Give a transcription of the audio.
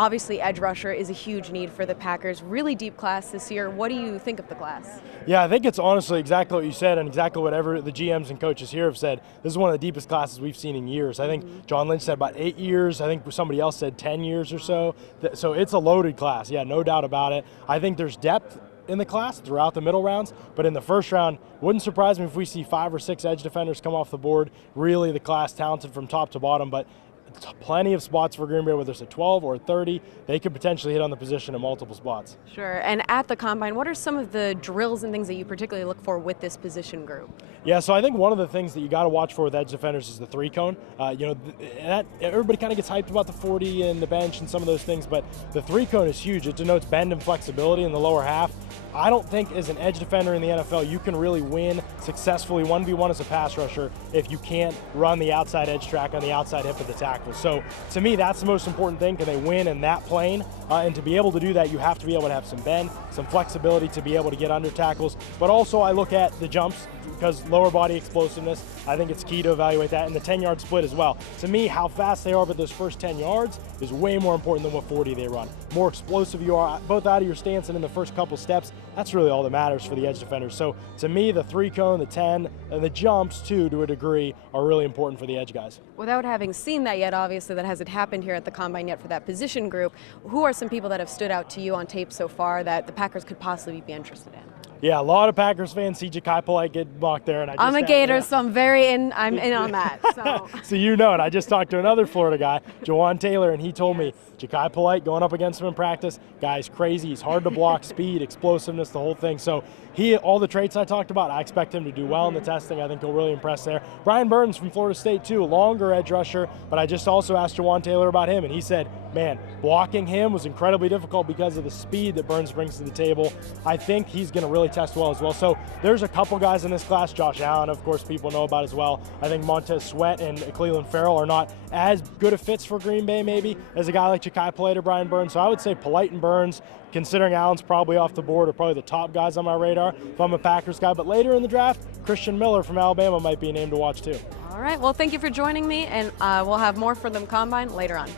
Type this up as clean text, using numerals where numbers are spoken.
Obviously, edge rusher is a huge need for the Packers. Really deep class this year. What do you think of the class? Yeah, I think it's honestly exactly what you said and exactly whatever the GMs and coaches here have said. This is one of the deepest classes we've seen in years. I think John Lynch said about 8 years. I think somebody else said 10 years or so. So it's a loaded class. Yeah, no doubt about it. I think there's depth in the class throughout the middle rounds, but in the first round, wouldn't surprise me if we see 5 or 6 edge defenders come off the board. Really, the class talented from top to bottom, but plenty of spots for Green Bay, whether it's a 12 or a 30. They could potentially hit on the position in multiple spots. Sure, and at the Combine, what are some of the drills and things that you particularly look for with this position group? Yeah, so I think one of the things that you got to watch for with edge defenders is the 3-cone. Everybody kind of gets hyped about the 40 and the bench and some of those things, but the 3-cone is huge. It denotes bend and flexibility in the lower half. I don't think as an edge defender in the NFL, you can really win successfully 1v1 as a pass rusher if you can't run the outside edge track on the outside hip of the tackle. So to me, that's the most important thing. Can they win in that plane? And to be able to do that, you have to be able to have some bend, some flexibility to be able to get under tackles. But also I look at the jumps because lower body explosiveness, I think it's key to evaluate that, and the 10-yard split as well. To me, how fast they are with those first 10 yards is way more important than what 40 they run. More explosive you are, both out of your stance and in the first couple steps, that's really all that matters for the edge defenders. So to me, the 3-cone, the 10, and the jumps too, to a degree, are really important for the edge guys. Without having seen that yet, obviously that hasn't happened here at the Combine yet for that position group, who are some people that have stood out to you on tape so far that the Packers could possibly be interested in? Yeah, a lot of Packers fans see Ja'Kai Polite get mocked there, and I'm a Gator, so I'm in on that. So. So you know it. I just talked to another Florida guy, Jawan Taylor, and he told me Ja'Kai Polite going up against him in practice, guy's crazy. He's hard to block, speed, explosiveness, the whole thing. So all the traits I talked about, I expect him to do well in the testing. I think he'll really impress there. Brian Burns from Florida State too, a longer edge rusher, but I just also asked Jawan Taylor about him, and he said, man, blocking him was incredibly difficult because of the speed that Burns brings to the table. I think he's going to really test well as well. So there's a couple guys in this class. Josh Allen, of course, people know about as well. I think Montez Sweat and Cleveland Farrell are not as good of fits for Green Bay maybe as a guy like Ja'Kai Polite or Brian Burns. So I would say Polite and Burns, considering Allen's probably off the board, are probably the top guys on my radar if I'm a Packers guy. But later in the draft, Christian Miller from Alabama might be a name to watch too. All right, well, thank you for joining me, and we'll have more for the Combine later on.